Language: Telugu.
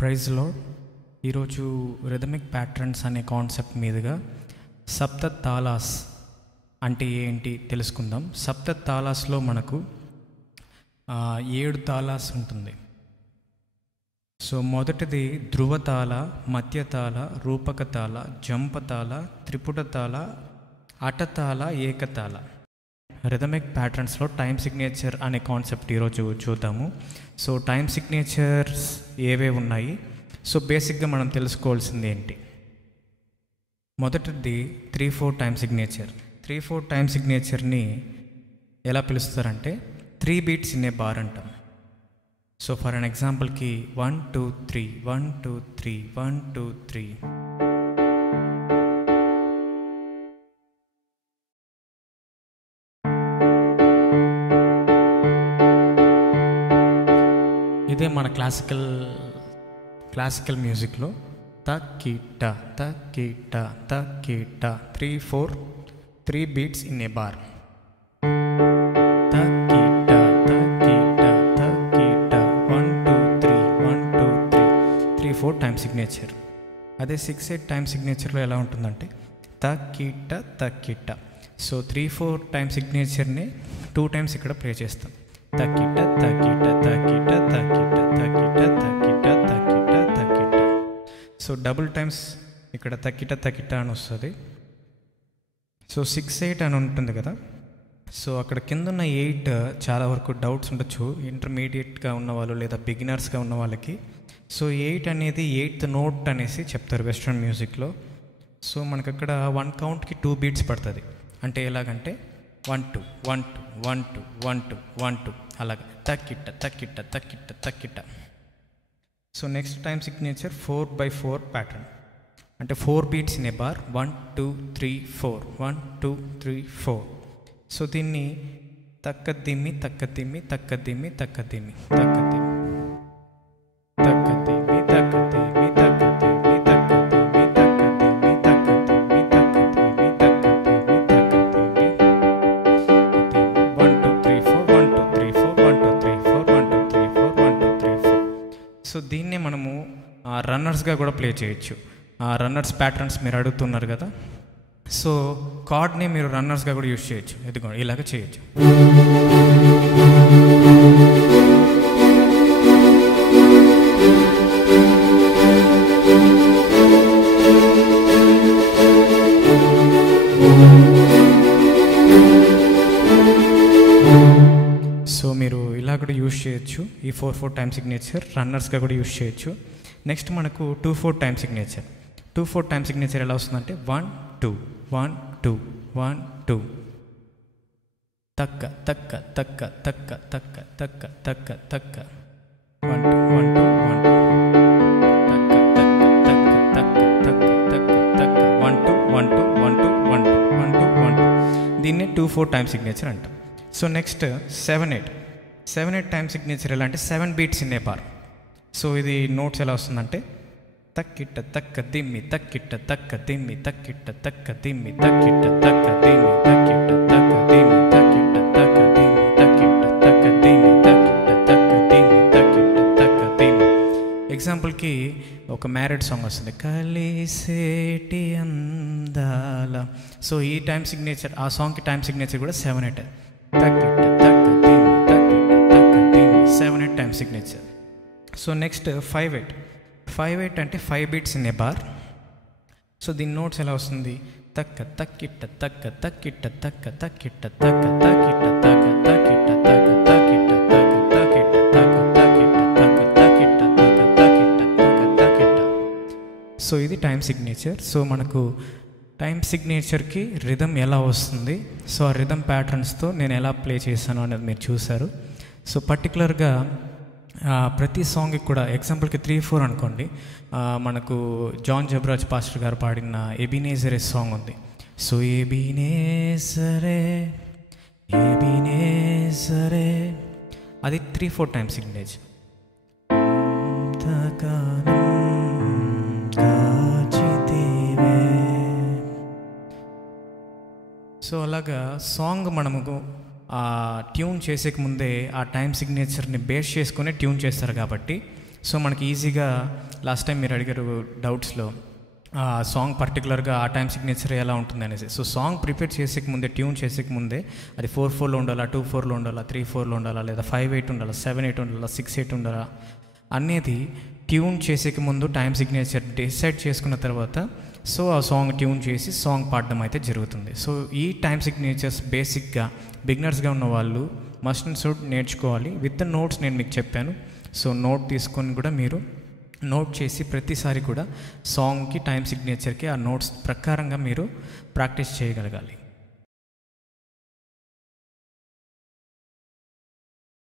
Praise lord. ఈరోజు రిథమిక్ ప్యాటర్న్స్ అనే కాన్సెప్ట్ మీదుగా సప్త తాళాస్ అంటే ఏంటి తెలుసుకుందాం. సప్త తాళాస్లో మనకు 7 తాళాస్ ఉంటుంది. సో మొదటిది ధ్రువతాళ, మధ్యతాళ, రూపకతాళ, జంపతాళ, త్రిపుటతాళ, అటతాళ, ఏకతాళ. రిథమిక్ ప్యాటర్న్స్లో టైమ్ సిగ్నేచర్ అనే కాన్సెప్ట్ ఈరోజు చూద్దాము. సో టైమ్ సిగ్నేచర్స్ ఏవే ఉన్నాయి, సో బేసిక్గా మనం తెలుసుకోవాల్సింది ఏంటి. మొదటిది 3/4 టైమ్ సిగ్నేచర్. 3/4 టైమ్ సిగ్నేచర్ని ఎలా పిలుస్తారంటే 3 బీట్స్ ఇన్ ఏ బార్ అంటాం. సో ఫర్ అన్ ఎగ్జాంపుల్కి 1 2 3 1 2 3 1 2 3. ఇదే మన క్లాసికల్ మ్యూజిక్లో తక్కిట తక్కిట తక్కిట 3/4 3 బీట్స్ ఇన్ ఏ బార్. తక్కిట తక్కిట తక్కిట 1 2 3 1 2 3 3/4 టైమ్ సిగ్నేచర్. అదే 6/8 టైమ్ సిగ్నేచర్లో ఎలా ఉంటుందంటే తక్కిట తక్కిట. సో 3/4 టైమ్ సిగ్నేచర్ని 2 టైమ్స్ ఇక్కడ ప్లే చేస్తాం. తక్కిట తక్కిట తక్కిట తక్కిట తక్కిట తక్కిట తక్కిట తక్కిట. సో డబుల్ టైమ్స్ ఇక్కడ తక్కిట తక్కిట అని వస్తుంది. సో 6/8 అని ఉంటుంది కదా. సో అక్కడ కింద ఉన్న 8 చాలా వరకు డౌట్స్ ఉండొచ్చు ఇంటర్మీడియట్గా ఉన్నవాళ్ళు లేదా బిగినర్స్గా ఉన్న వాళ్ళకి. సో 8 అనేది 8th నోట్ అనేసి చెప్తారు వెస్ట్రన్ మ్యూజిక్లో. సో మనకు అక్కడ 1 కౌంట్కి 2 బీట్స్ పడుతుంది. అంటే ఎలాగంటే 1 2 1 2 1 2 1 2 1 2 అలాగే తక్కిట తక్కిట తక్కిట తక్కిట. So next time signature 4/4 pattern. అంటే 4 beats in a bar 1 2 3 4 1 2 3 4. So దీన్ని తక్కదిమ్మి తక్కదిమ్మి తక్కదిమ్మి తక్కదిమ్మి తక్కదిమ్మి తక్కదిమ్మి తక్కదిమ్మి తక్కదిమ్మి తక్కదిమ్మి తక్కదిమ్మి తక్కదిమ్మి తక్కదిమ్మి తక్కదిమ్మి తక్కదిమ్మి 1 2 3 4 1 2 3 4 1 2 3 4 1 2 3 4 1 2 3 4. సో దీన్నే మనము రన్నర్స్గా కూడా ప్లే చేయొచ్చు. రన్నర్స్ ప్యాటర్న్స్ మీరు అడుగుతున్నారు కదా. సో కార్డ్ని మీరు రన్నర్స్గా కూడా యూజ్ చేయొచ్చు. ఇదిగో ఇలాగ చేయొచ్చు. సో మీరు ఇలా కూడా యూజ్ చేయొచ్చు. ఈ 4/4 టైమ్ సిగ్నేచర్ రన్నర్స్గా కూడా యూజ్ చేయొచ్చు. నెక్స్ట్ మనకు 2/4 టైమ్ సిగ్నేచర్. 2/4 టైమ్ సిగ్నేచర్ ఎలా వస్తుందంటే 1 2 1 2 1 2 తక్క తక్క తక్క తక్క తక్క తక్క తక్క తక్క 1 2 1 2 1 2 తక్క తక్క తక్క తక్క తక్క తక్క తక్క 1 2 1 2 1 2 1 2 1 2 1 2. దీన్ని 2/4 టైమ్ సిగ్నేచర్ అంటాం. సో నెక్స్ట్ 7/8 టైమ్ సిగ్నేచర్ ఎలా అంటే 7 beats in a bar. So ఇది నోట్స్ ఎలా వస్తుందంటే తక్కిట తక్క దిమ్మి తక్కిట తక్క దిమ్మి తక్కిట తక్క దిమ్మి తక్కిట తక్క దిమ్మి తక్కిట తక్క దిమ్మి తక్కిట తక్క దిమ్మి తక్కిట తక్క దిమ్మి తక్కిట తక్క దిమ్మి తక్కిట తక్క దిమ్మి. ఎగ్జాంపుల్కి ఒక మ్యారేడ్ సాంగ్ వస్తుంది కలిసేటి అందాల. సో ఈ టైమ్ సిగ్నేచర్ ఆ సాంగ్కి టైమ్ సిగ్నేచర్ కూడా 7/8 తక్కిట తక్క దిమ్మి తక్కిట తక్క దిమ్మి 7/8 టైమ్ సిగ్నేచర్. సో నెక్స్ట్ 5/8 అంటే 5 beats in a bar. So దీని నోట్స్ ఎలా వస్తుంది తక్క తక్కిట తక్క తక్కిట తక్క తక్కిట తక్క తక్కిట తక్క తక్కిట తక్క తక్కిట తక్క తక్కిట తక్క తక్కిట తక్క తక్కిట తక్క తక్కిట తక్క తక్కిట. సో ఇది టైమ్ సిగ్నేచర్. సో మనకు టైమ్ సిగ్నేచర్కి రిథమ్ ఎలా వస్తుంది, సో ఆ రిథమ్ ప్యాటర్న్స్తో నేను ఎలా ప్లే చేశాను అనేది మీరు చూశారు. సో పర్టికులర్గా ప్రతి సాంగ్కి కూడా ఎగ్జాంపుల్కి 3/4 అనుకోండి. మనకు జాన్ జబరాజ్ పాస్టర్ గారు పాడిన ఎబినేజరే సాంగ్ ఉంది. సో ఎబినేజరే ఎబినేజరే అది 3/4 టైమ్ సిగ్నేచర్. సో అలాగా సాంగ్ మనము ట్యూన్ చేసేక ముందే ఆ టైం సిగ్నేచర్ని బేస్ చేసుకుని ట్యూన్ చేస్తారు కాబట్టి సో మనకి ఈజీగా లాస్ట్ టైం మీరు అడిగారు డౌట్స్లో సాంగ్ పర్టికులర్గా ఆ టైం సిగ్నేచర్ ఎలా ఉంటుంది అనేసి. సో సాంగ్ ప్రిపేర్ చేసేక ముందే, ట్యూన్ చేసేక ముందే అది 4/4లో ఉండాలా, 2/4లో ఉండాలా, 3/4లో ఉండాలా, లేదా 5/8 ఉండాలా, 7/8 ఉండాలా, 6/8 ఉండాలా అనేది ట్యూన్ చేసేక ముందు టైం సిగ్నేచర్ డిసైడ్ చేసుకున్న తర్వాత సో ఆ సాంగ్ ట్యూన్ చేసి సాంగ్ పాడడం అయితే జరుగుతుంది. సో ఈ టైం సిగ్నేచర్స్ బేసిక్గా బిగినర్స్గా ఉన్న వాళ్ళు మస్ట్ అండ్ షుడ్ నేర్చుకోవాలి. విత్ నోట్స్ నేను మీకు చెప్పాను. సో నోట్ తీసుకొని కూడా మీరు నోట్ చేసి ప్రతిసారి కూడా సాంగ్కి టైం సిగ్నేచర్కి ఆ నోట్స్ ప్రకారంగా మీరు ప్రాక్టీస్ చేయగలగాలి.